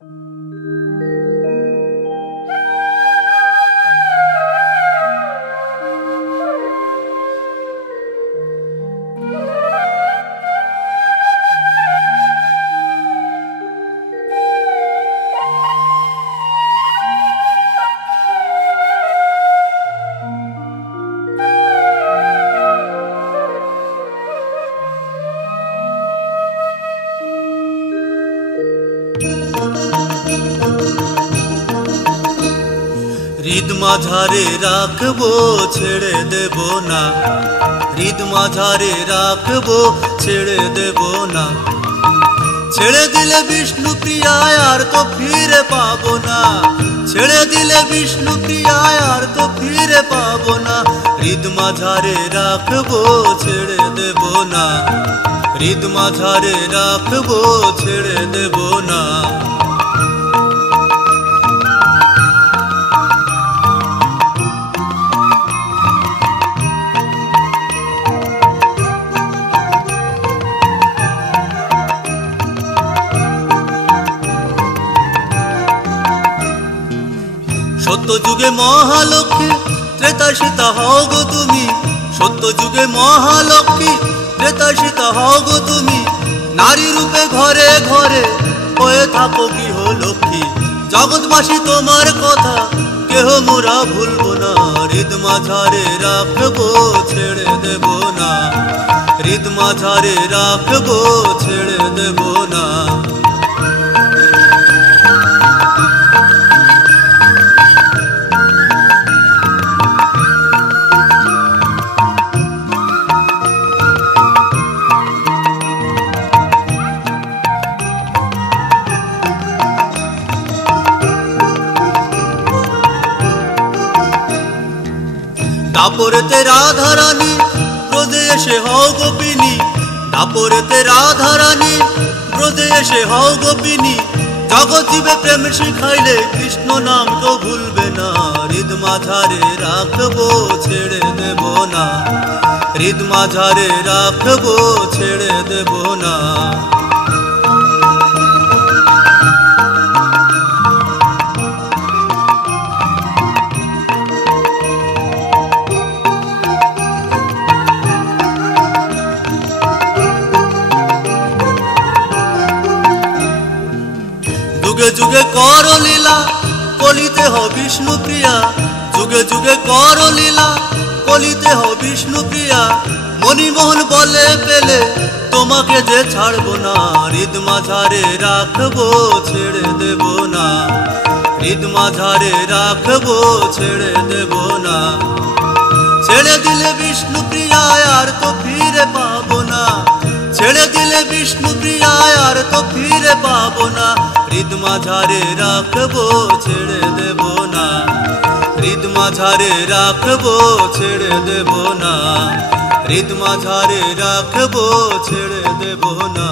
হৃদ মাঝারে রাখবো ছেড়ে দেব না, হৃদ মাঝারে রাখবো ছেড়ে দেব না। ছেড়ে দিলে বিষ্ণু প্রিয়ায় আর তো ফিরে পাবো না, ছেড়ে দিলে বিষ্ণু প্রিয়ায় আর তো ফিরে পাবো না। হৃদ মাঝারে রাখবো ছেড়ে দেব না, হৃদ মাঝারে রাখবো ছেড়ে দেব না। সত্য যুগে মহালক্ষ্মী ত্রেতা সীতা হও গো তুমি, সত্য যুগে মহালক্ষ্মী ত্রেতা সীতা হও গো তুমি। নারী রূপে ঘরে ঘরে হয়ে থাকো গৃহলক্ষ্মী, জগৎবাসী তোমার কথা কেহ মোরা ভুলবো না। হৃদ মাঝারে রাখবো ছেড়ে দেব না, হৃদ মাঝারে রাখবো ছেড়ে দেব না। দাপরেতে রাধা রানী ব্রজে এসে হও গোপিনী, দাপরেতে রাধা রানী ব্রজে এসে হও গোপিনী। জগৎ জীবে প্রেম শিখাইলে কৃষ্ণ নাম তো ভুলবে না। হৃদ মাঝারে রাখবো ছেড়ে দেব না, হৃদ মাঝারে রাখবো ছেড়ে দেব না। যুগে যুগে কর লীলা কলিতে হও বিষ্ণু প্রিয়া, যুগে যুগে কর লীলা কলিতে হও বিষ্ণু প্রিয়া। মণিমোহন বলে পেলে তোমাকে যে ছাড়বো না, হৃদ মাঝারে রাখবো ছেড়ে দেব না, হৃদ মাঝারে রাখবো ছেড়ে দেব না। ছেড়ে দিলে বিষ্ণু প্রিয়ায় আর তো ফিরে পাবো না, ছেড়ে দিলে বিষ্ণু প্রিয়ায় আর তো ফিরে পাবো না। হৃদ মাঝারে রাখবো ছেড়ে দেব না, হৃদ মাঝারে রাখবো ছেড়ে দেব না, হৃদ মাঝারে রাখবো ছেড়ে দেব না।